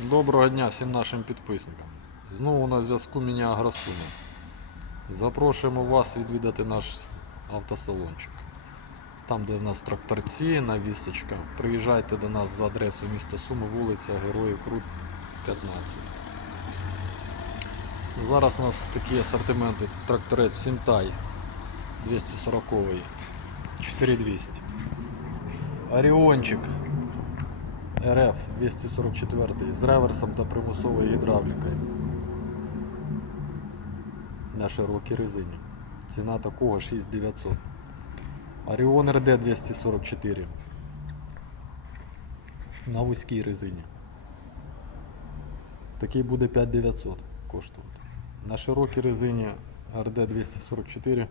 Доброго дня всім нашим підписникам. Знову на зв'язку мене Агросуми. Запрошуємо вас відвідати наш автосалончик. Там, де в нас тракторці, навісочка. Приїжджайте до нас за адресою міста Суми, вулиця Героїв Крут 15. Зараз у нас такі асортименти. Тракторець Сінтай 240 4200. Оріончик РФ 244 з реверсом та примусовою гідравлікою. На широкій резині. Ціна такого 6900. Оріон РД 244. На вузькій резині. Такий буде 5900 коштувати. На широкій резині РД 244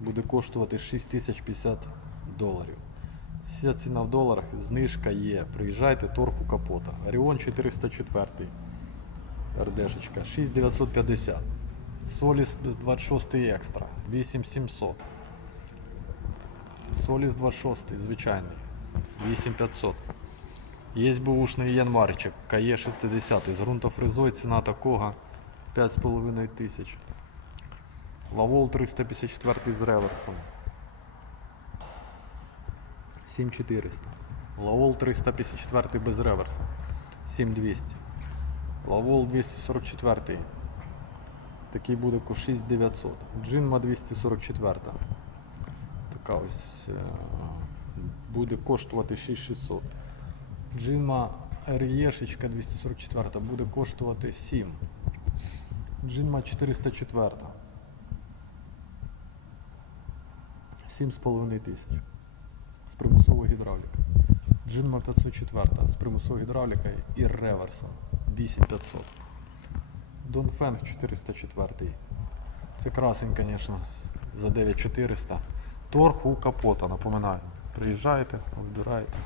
буде коштувати 6050 доларів. Вся ціна в доларах, знижка є. Приїжджайте, торг у капота. Оріон 404. РДшечка 6950. Соліс 26 екстра 8700. Соліс 26 звичайний 8500. Є бушний январчик КЕ 60 з ґрунтофрезою ціна такого 5,5 тисяч. Лавол 354 з реверсом 7400. Лавол 354 без реверса. 7200. Лавол 244. Такий буде ко 6900. Джинма 244. Така ось е, буде коштувати 6600. Джинма Рєшечка 244 буде коштувати 7. Джинма 404. 7,5 тисяч з примусовою. Джинма 504 з примусовою гідравлікою і реверсом 8500. Донфенг 404. Це красень, звісно, за 9400. Торг у капота, напоминаю. Приїжджаєте, вибираєте.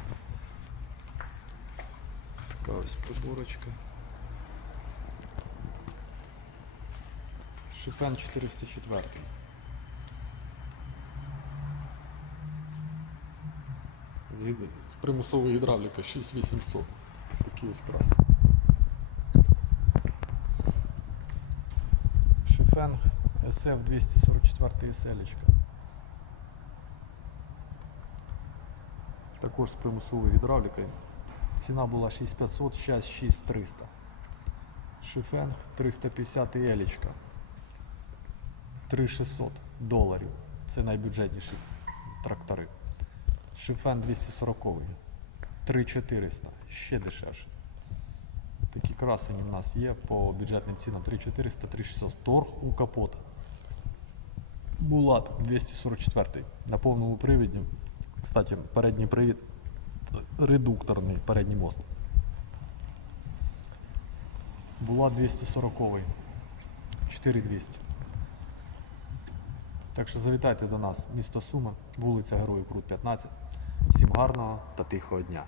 Така ось приборочка. Шифен 404. З гід- з примусовою гідравлікою 6800. Такі ось краси. Шефенг SF 244 SL. Також з примусовою гідравлікою. Ціна була 6500, зараз 6300. Шифенг 350 елічка. 3600 доларів. Це найбюджетніші трактори. Шифен 240 3400, ще дешевше. Такі красені в нас є по бюджетним цінам 3400, 3600. Торг у капота. Булат 244 на повному привіді. Кстати, передній привід редукторний передній мост. Булат 240 4200. Так що завітайте до нас, місто Суми, вулиця Героїв Крут 15. Всім гарного та тихого дня.